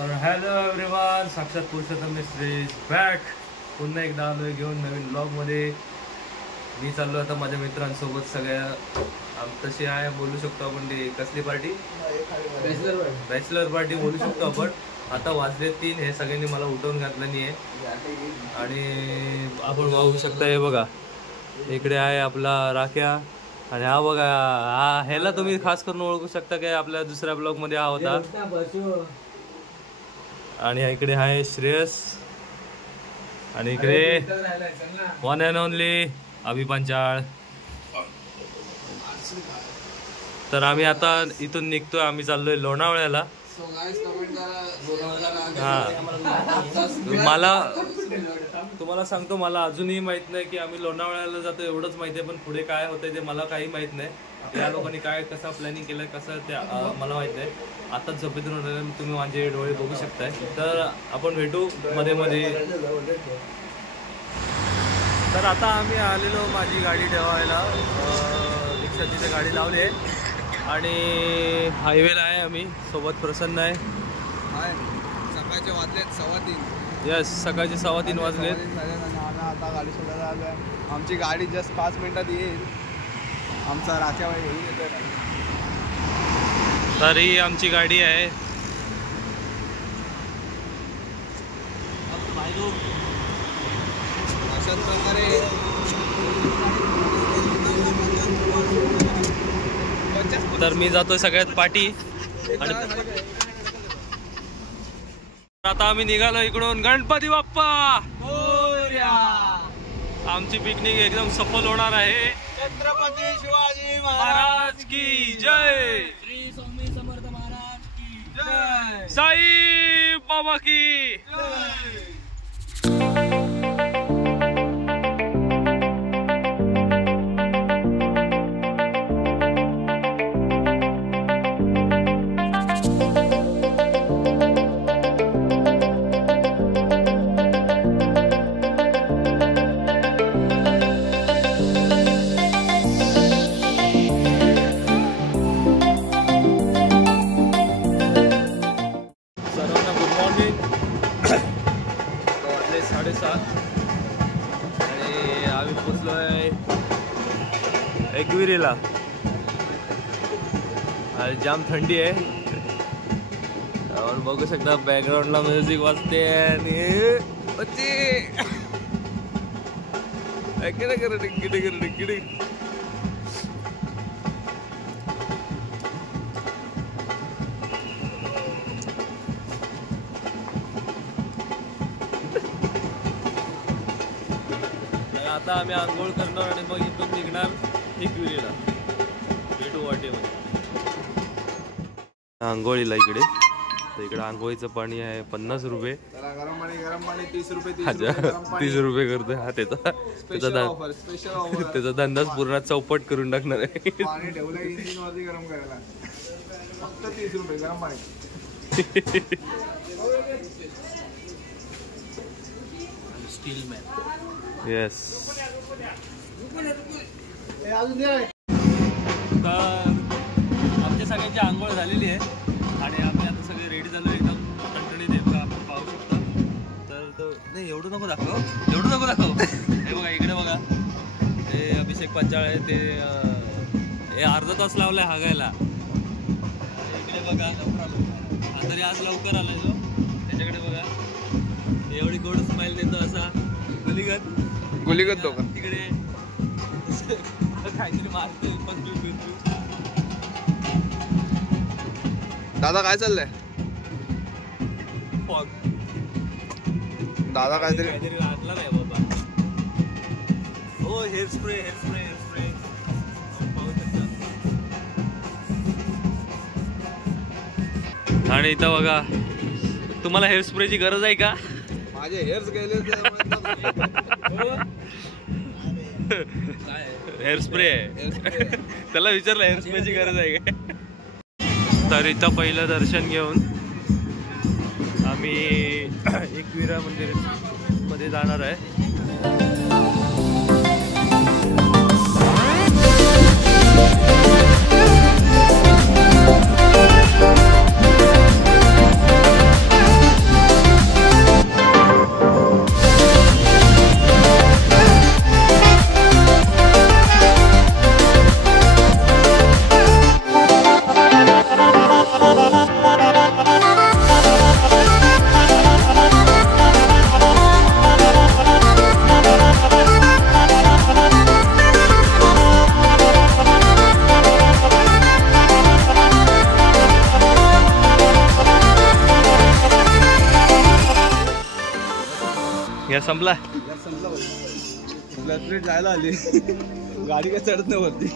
तर hello everyone, साक्षात पुरुषोत्तम मिस्त्री back. पुन्हा एकदा आलोय घेऊन नवीन ब्लॉगमध्ये. मी चाललो आता माझ्या मित्रांसोबत सगळ्या. तशी आहे बोलू शकतो आपण. ती कसली पार्टी? बॅचलर पार्टी बोलू शकतो आपण. आता वाजले 3. हे सगळ्यांनी मला उठवून घातलं नाही आहे. आणि आपण बघू शकता, हे बघा इकडे आहे आपला राख्या. आणि हा बघा, हा ह्याला तुम्ही खास करून ओळखू शकता काय, आपल्या दुसऱ्या ब्लॉगमध्ये हा होता. आणि इकडे आहे श्रेयस. आणि इकडे वन अँड ओनली अभि पंचाळ. तर आम्ही आता इथून निघतोय. आम्ही चाललोय लोणावळ्याला. तुम्हाला सांगतो, मला अजूनही माहित नाही की आम्ही लोणावळ्याला जातो. एवढंच माहिती आहे, पण पुढे काय होतंय ते मला काही माहित नाही. या लोकांनी काय कसा प्लॅनिंग केलंय कसं ते मला माहित नाही. आता झोपेतून तुम्ही माझे डोळे बघू शकताय. तर आपण भेटू मध्ये मध्ये. तर आता आम्ही आलेलो माझी गाडी ठेवायला. रिक्षाची ते गाडी लावली आहे आणि हायवेला आहे. आम्ही सोबत प्रसन्न आहे. सकाळचे वाजलेत 3:15. यस, सकाळचे 3:15 वाजलेत. आता गाडी सोडायला आलो आहे. आमची गाडी जस्ट 5 मिनिटात येईल. आमचा राख्याबाई घेऊन येतोय. तर ही आमची गाडी आहे. अशाच प्रकारे तर मी जातोय सगळ्यात पाठी. आणि आता आम्ही निघालो इकडून. गणपती बाप्पा मोरया. आमची पिकनिक एकदम सफल होणार आहे. छत्रपती शिवाजी महाराज की जय. श्री स्वामी समर्थ महाराज की जय. साई बाबा की जय. एकविरीला. जाम थंडी आहे. आपण बघू शकता बॅकग्राऊंडला म्युझिक वाजते. आणि आता आम्ही आंघोळ करणार आणि मग इथून निघणार एकविरीला. भेटू वाटेमध्ये आंघोळीला. इकडे तर इकडे आंघोळीचं पाणी आहे 50 रुपये. गरम पाणी 30 रुपये. 30 रुपये करतोय. हा त्याचा धंदाच पूर्ण चौपट करून टाकणार आहे. पाणी ठेवलं इंजिन वरती गरम करायला. फक्त 30 रुपये गरम पाणी. Steel man. येस. तर आमच्या सगळ्यांची आंघोळ झालेली आहे आणि आम्ही आता सगळे रेडी झालो. एकदम टणटणीत आहे बघा, आपण पाहू शकता. तर नाही, एवढं नको दाखव. हे बघा इकडे बघा, ते अभिषेक पंचाळ आहे. ते हे अर्धा तास लावलाय हागायला. इकडे बघा, तरी आज लवकर आलाय तो. त्याच्याकडे बघा, एवढी गोड स्माइल देतो असा गुलीगत तो का. तिकडे काहीतरी मारते. दादा काय चाललंय? फॉग. दादा काहीतरी लागला नाही बाबा. हो, हेअर स्प्रे. पाहू शकता. आणि इथं बघा, तुम्हाला हेअर स्प्रेची गरज आहे का? माझे हेअर्स गेले. हेअर स्प्रे आहे. त्याला विचारलं हेअर स्प्रेची गरज आहे का. तर इथं पहिलं दर्शन घेऊन आम्ही एकविरा मंदिर मध्ये जाणार आहे. काय संपला? ब्लड प्लेट जायला आली. गाडी काय चढत नाही वरती.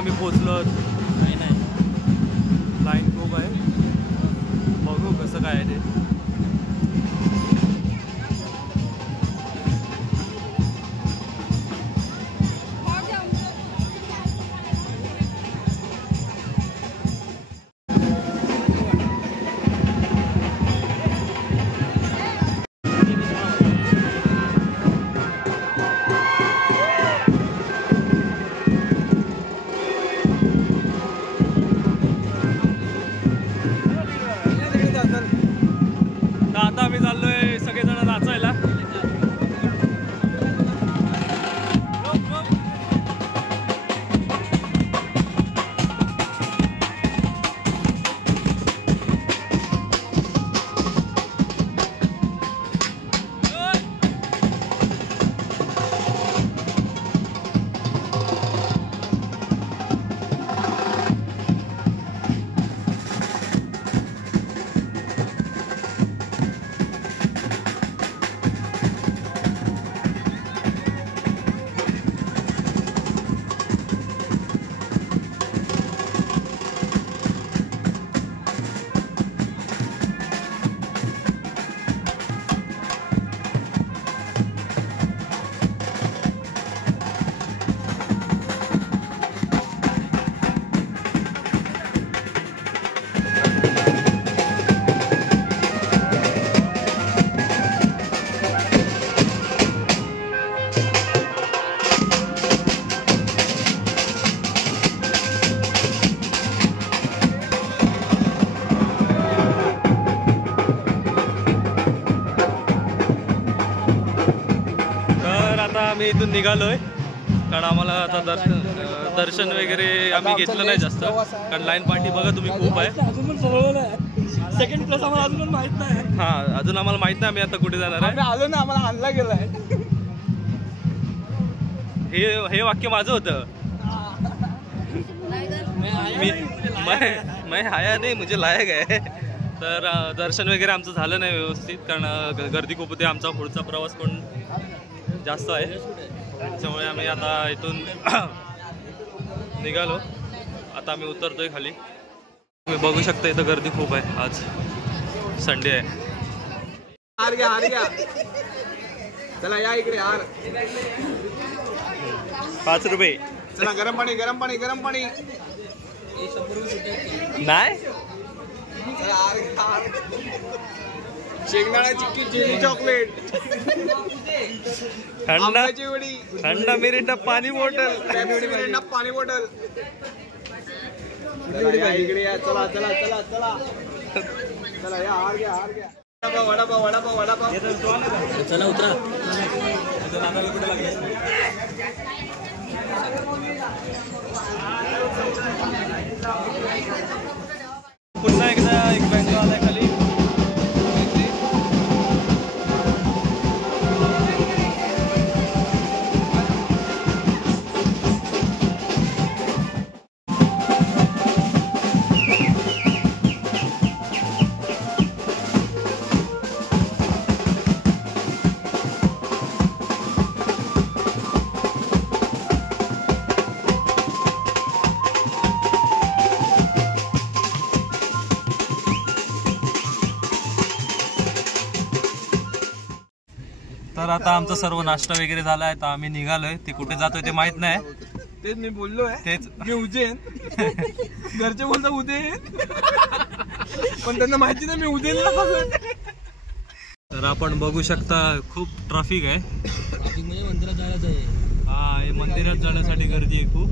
आम्ही पोचलो. नाही लाईन खूप आहे, बघू कसं काय आहे ते. आता आम्ही चाललोय सगळेजण नाचायला. आम्ही इथून निघालोय, कारण आम्हाला आता दर्शन वगैरे आम्ही घेतलं नाही जास्त, कारण लाईन पार्टी बघा तुम्ही खूप आहे. सेकंड प्लस आम्हाला अजून माहित नाही. हा, अजून आम्हाला माहित नाही आम्ही आता कुठे जाणार आहे. आलो ना, आम्हाला आणला गेलाय. हे वाक्य माझं होतं. मैं आया नाही, मुझे लायक आहे. तर दर्शन वगैरे आमचं झालं नाही व्यवस्थित, कारण गर्दी खूप होती. आमचा पुढचा प्रवास पण जास्त आहे, त्याच्यामुळे आम्ही आता इथून निघालो. आता आम्ही उतरतोय खाली. तुम्ही बघू शकता इथं गर्दी खूप आहे, आज संडे आहे. हार घ्या. चला या इकडे हार. 5 रुपये. चला गरम पाणी. नाही शेंगदाण्याची चिली चॉकलेट, थंडा मिरिंडा पाणी बॉटल. इकडे या. चला या हार घ्या. वडापाव. चला उतरा. पुन्हा एकदा एक बँक आलाय खाली. तर आता आमचा सर्व नाश्ता वगैरे झाला आहे, तर आम्ही निघालोय. ते कुठे जातोय ते माहित नाही. तेच मी बोललोय, तेच मी उज्जैन. घरचे बोलता उज्जैन, पण त्यांना माहिती नाही मी उज्जैनला बघतोय. तर आपण बघू शकता खूप ट्रॅफिक आहे. म्हणजे मंदिरात जायचं आहे. हा, हे मंदिरात जाण्यासाठी गर्दी आहे खूप.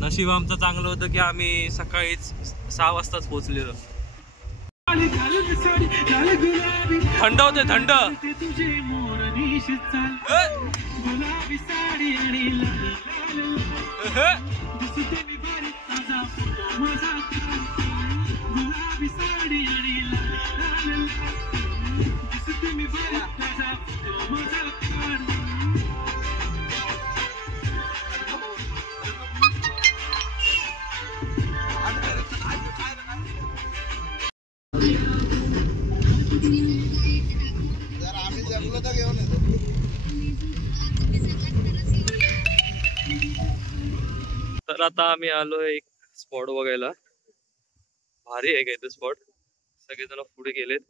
नशीब आमचं चांगलं होतं की आम्ही सकाळीच 6 वाजताच पोहोचलेलो. थंड होते थंड. तर आता आम्ही आलोय एक स्पॉट बघायला. भारी आहे काय स्पॉट. सगळेजण पुढे गेलेत.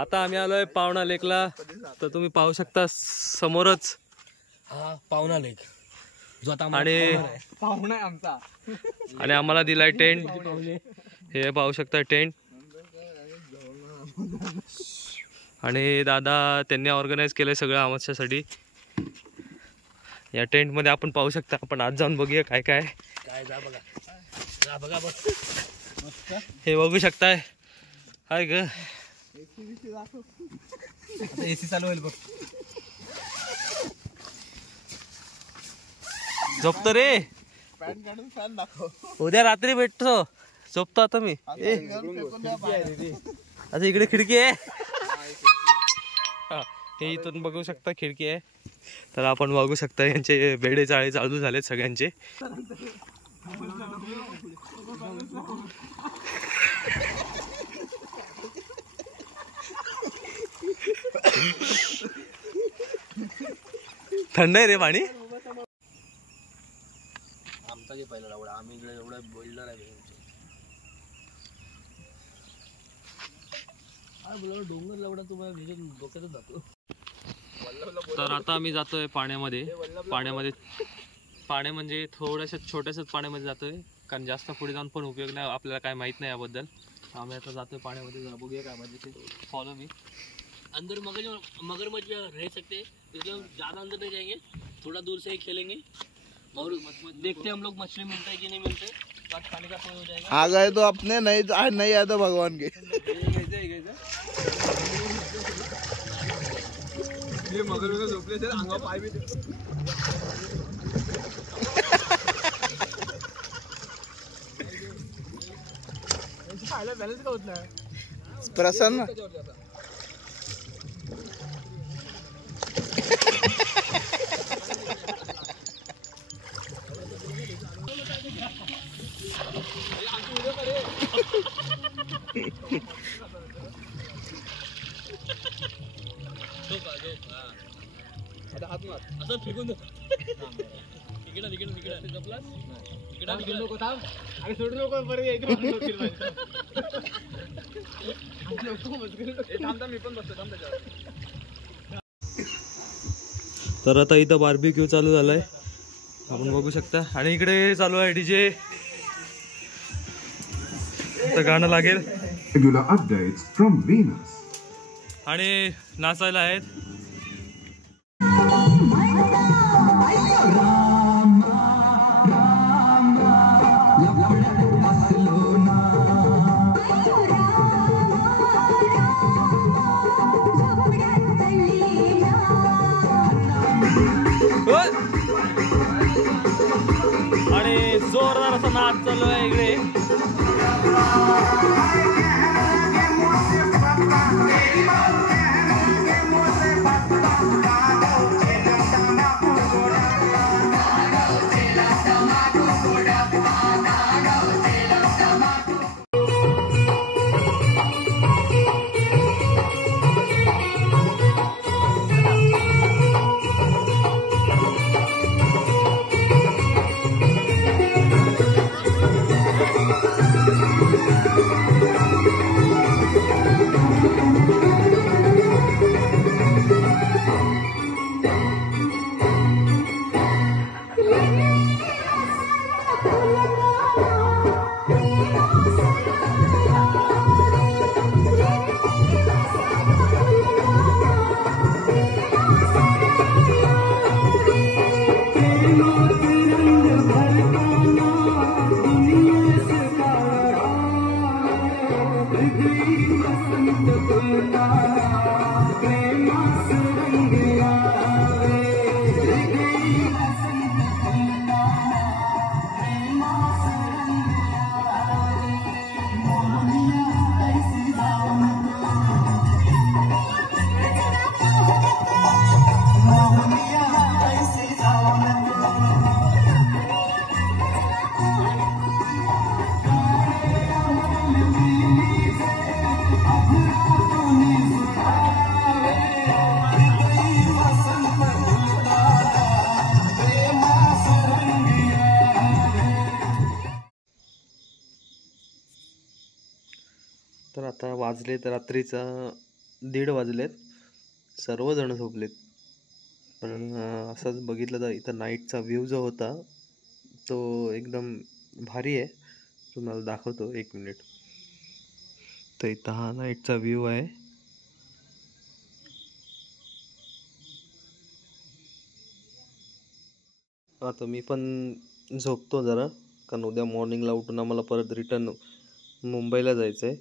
आता आम्ही आलोय पावणा लेकला. तर तुम्ही पाहू शकता समोरच हा पावणा लेक जो आता आणि पाहुणा आहे आमचा. आणि आम्हाला दिलाय टेंट. हे पाहू शकता टेंट. आणि दादा त्यांनी ऑर्गनाइज केलंय सगळं आमच्यासाठी. या टेंट मध्ये आपण पाहू शकता. आपण आज जाऊन बघूया काय काय काय. जा बघा बघ. हे बघू शकताय. हाय ग एसी चालू होईल बघ. झोपतो रे. पॅन्ट काढून फॅन दाखव. उद्या रात्री भेटतो. झोपतो आता मी. आता इकडे खिडकी आहे. हे इथून बघू शकता खिडकी आहे. तर आपण बघू शकता यांचे बेडे चाळे चालू झालेत सगळ्यांचे. थंड आहे रे पाणी. आमचा जे पहिला एवढा आम्ही इकडे एवढं बोलणार आहे. डोंगर लवडा तुम्हाला डोक्यातच जातो. तर आता आम्ही जातोय पाण्यामध्ये. पाण्या म्हणजे थोड्याशा छोट्याशाच पाण्यामध्ये जातोय. कारण जास्त पुढे जाऊन पण उपयोग नाही. आपल्याला काय माहित नाही याबद्दल. आम्ही आता जातोय पाण्यामध्ये. जरा बघूया काय म्हणजे. Follow me. अंदर मगरमच्छ रह सकते हैं, इसलिए हम ज़्यादा अंदर नहीं जाएंगे. थोड़ा दूर से ही खेलेंगे और देखते हैं हम लोग मछली मिलता है कि नहीं मिलते. बात खाने का हो जाएगा. आ गए तो अपने, नहीं आए तो भगवान के. ये मगर में झोपले थे अंगा पाय भी. बैलेंस का होत नाही. प्रसन्न असं फेकून दे. तिकडे जपलास. इकडे नको थांब. अरे सोडू नको. परत यायचं. मी पण बसतो. थांब त्याच्यावर. तर आता इथं बार्बेक्यू चालू झालाय. आपण बघू शकता. आणि इकडे चालू आहे डीजे. तर गाणं लागेल. Regular updates from Venus. आणि नाचायला आहेत. नाच चालू आहे इकडे. तर आता वाजलेत रात्रीचा 1:30 वाजलेत. सर्वजण झोपलेत. पण असंच बघितलं तर इथं नाईटचा व्ह्यू जो होता तो एकदम भारी आहे. तुम्हाला दाखवतो 1 मिनिट. तर इथं हा नाईटचा व्ह्यू आहे. आता मी पण झोपतो जरा, कारण उद्या मॉर्निंगला उठून आम्हाला परत रिटर्न मुंबईला जायचं आहे.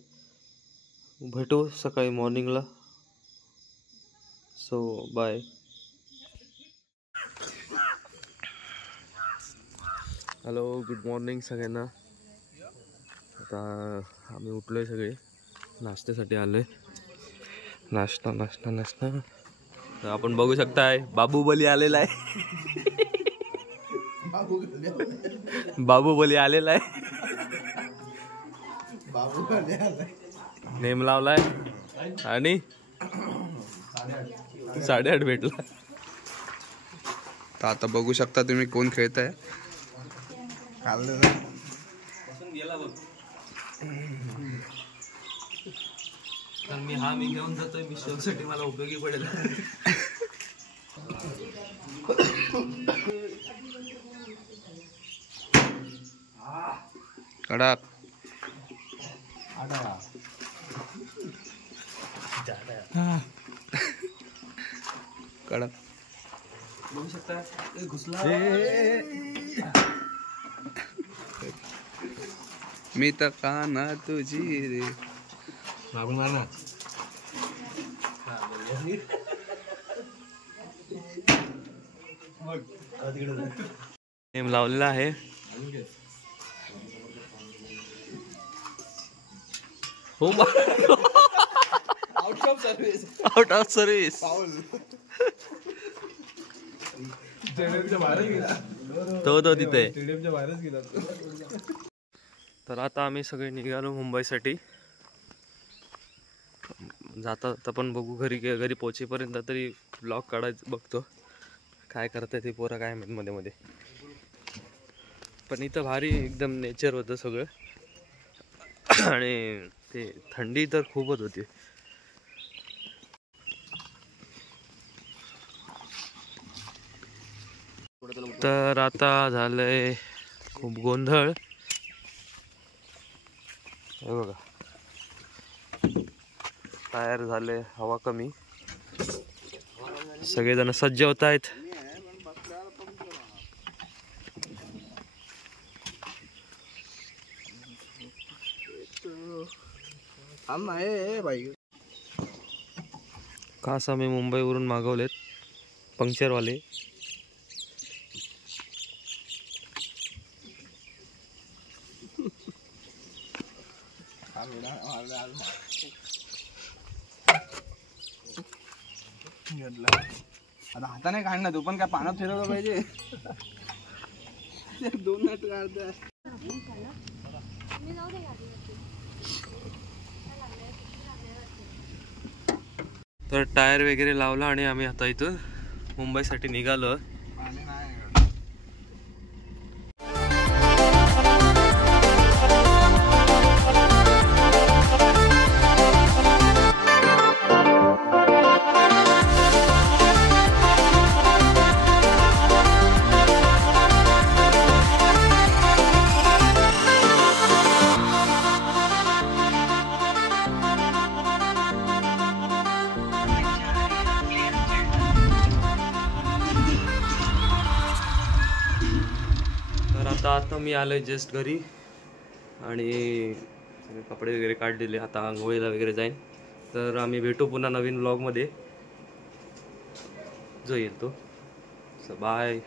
भेटू सकाळी मॉर्निंगला. So bye. Hello, good morning सगळ्यांना. आता आम्ही उठलोय सगळे, नाश्त्यासाठी आलोय. नाश्ता नाश्ता नाश्ता. तर आपण बघू शकताय बाहुबली आलेला आहे. बाहुबली आलेला आहे. नेम लावलाय आणि 8:30 भेटला. तर आता बघू शकता तुम्ही कोण खेळताय. मी घेऊन जातोय. मी शोसाठी मला उपयोगी पडेल. कडक कडक बघू शकता घुसला. मी तर काना तुझी रे. नेम लावलेला आहे. हो, आउट ऑफ सर्व्हिस. तो तिथे. तर आता आम्ही सगळे निघालो मुंबईसाठी. जाता जाता पण बघू घरी पोहोचेपर्यंत तरी ब्लॉग काढायचं बघतो. काय करताय ते पोरं काय माहित मध्ये मध्ये. पण इथं भारी एकदम नेचर होतं सगळं. आणि ते थंडी तर खूपच होती. तर आता झालंय खूप गोंधळ. हे बघा, टायर झाले, हवा कमी, सगळेजण सज्ज होत आहेत. खास आम्ही मुंबईवरून मागवलेत पंक्चरवाले. आता हाताने काढ ना, तू पण काय पाण्यात फिरवलं पाहिजे. 2 मिनिट काढतोय. तर टायर वगैरे लावला आणि आम्ही आता इथून मुंबईसाठी निघालो. आता मी आलोय जस्ट घरी आणि सगळे कपडे वगैरे काढलेले. आता आंघोळीला वगैरे जाईन. तर आम्ही भेटू पुन्हा नवीन व्लॉगमध्ये जो येईल तो. बाय.